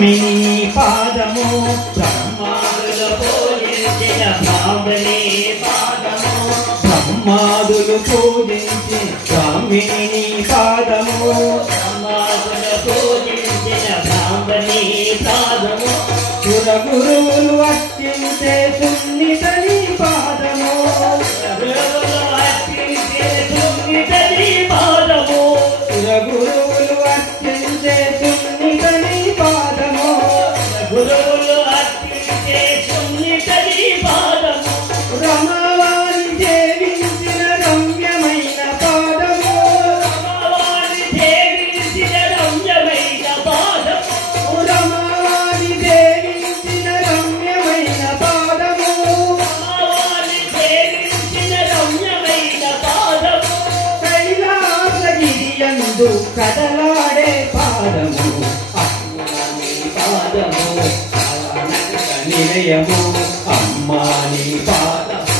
బ్రాహ్మిణీ పాదము బ్రహ్మాదులు పూజించిన బ్రాహ్మణీ పాదము బ్రహ్మాదులు పూజించి బ్రాహ్మిణీ పాదము బ్రహ్మాదులు పూజించిన బ్రాహ్మణీ పాదము సురగురువులు అర్చించే సున్నితని పాదము సురగురువులు అర్చించే సున్నితని పాదము సురగురువులు అర్చించే సున్నితని పాదము గురువులు అర్చించే సున్నితని పాదము రమవారి సేవించిన రమ్యమైన పాదము రమవారి సేవించిన రమ్యమైన పాదము రమవారి సేవించిన రమ్యమైన పాదము రమవారి సేవించిన రమ్యమైన పాదము కైలాసగిరియందు కదలాడే పాదము అమ్మాని పాదము ఆనంద నిలయము అమ్మాని పాదము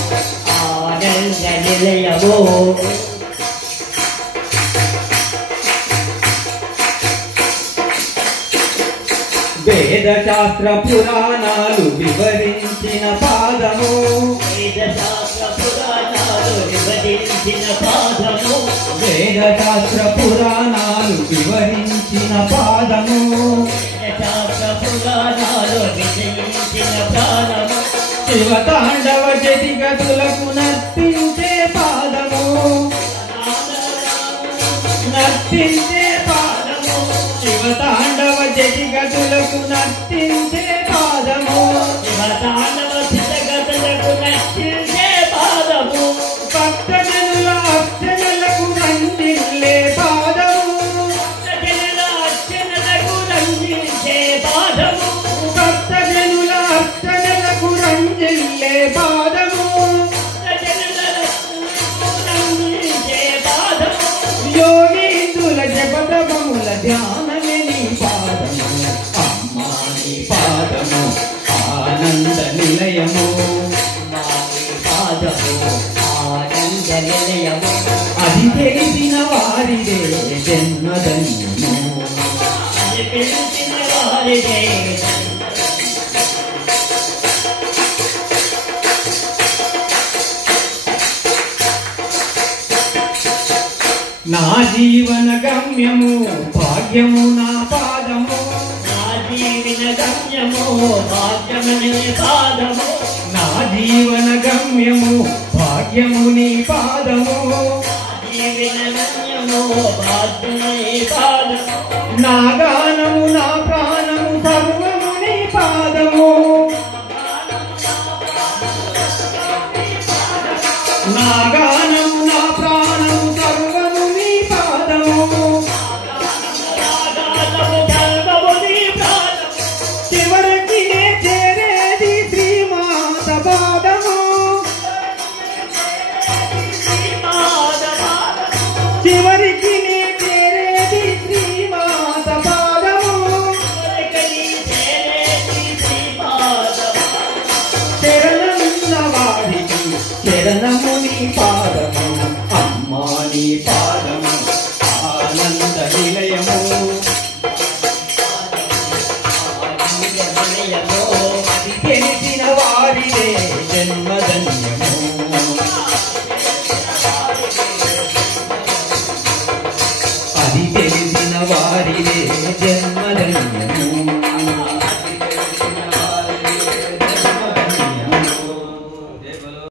ఆనంద నిలయము వేదశాస్త్ర పురాణాలు వివరించిన పాదము వేదశాస్త్ర పురాణాలు వివరించిన పాదము వేదశాస్త్ర పురాణాలు వివరించిన పాదము వేదశాస్త్ర పురాణాలు వివరించిన పాదము శివతాండవ జతిగతులకు నర్తించే పాదము నర్తించే పాదము శివతాండవ జతిగతులకు నర్తించే పాదము శివతాండవ జతిగతులకు నర్తించే పాదము భక్తజనుల అర్చనలకు రంజిల్లే పాదము భక్తజనుల అర్చనలకు రంజించే పాదము భక్తజనుల అర్చనలకు రంజిల్లే పాదము రంజించే పాదము యోగీంద్రుల జపతపముల ధ్యానమే నీ పాదము అమ్మాని పాదము ఆనంద నిలయము అమ్మాని పాదము ఆనంద నిలయము అది తెలిసిన వారిదే జన్మధన్యము అది తెలిసిన వారిదే నా జీవన గమ్యము భాగ్యము నా పాదము నా జీవన గమ్యము భాగ్యము నీ పాదము నా జీవన గమ్యము భాగ్యము నీ పాదము జీవన గమ్యము భాగ్యము నీ పాదము నాగాన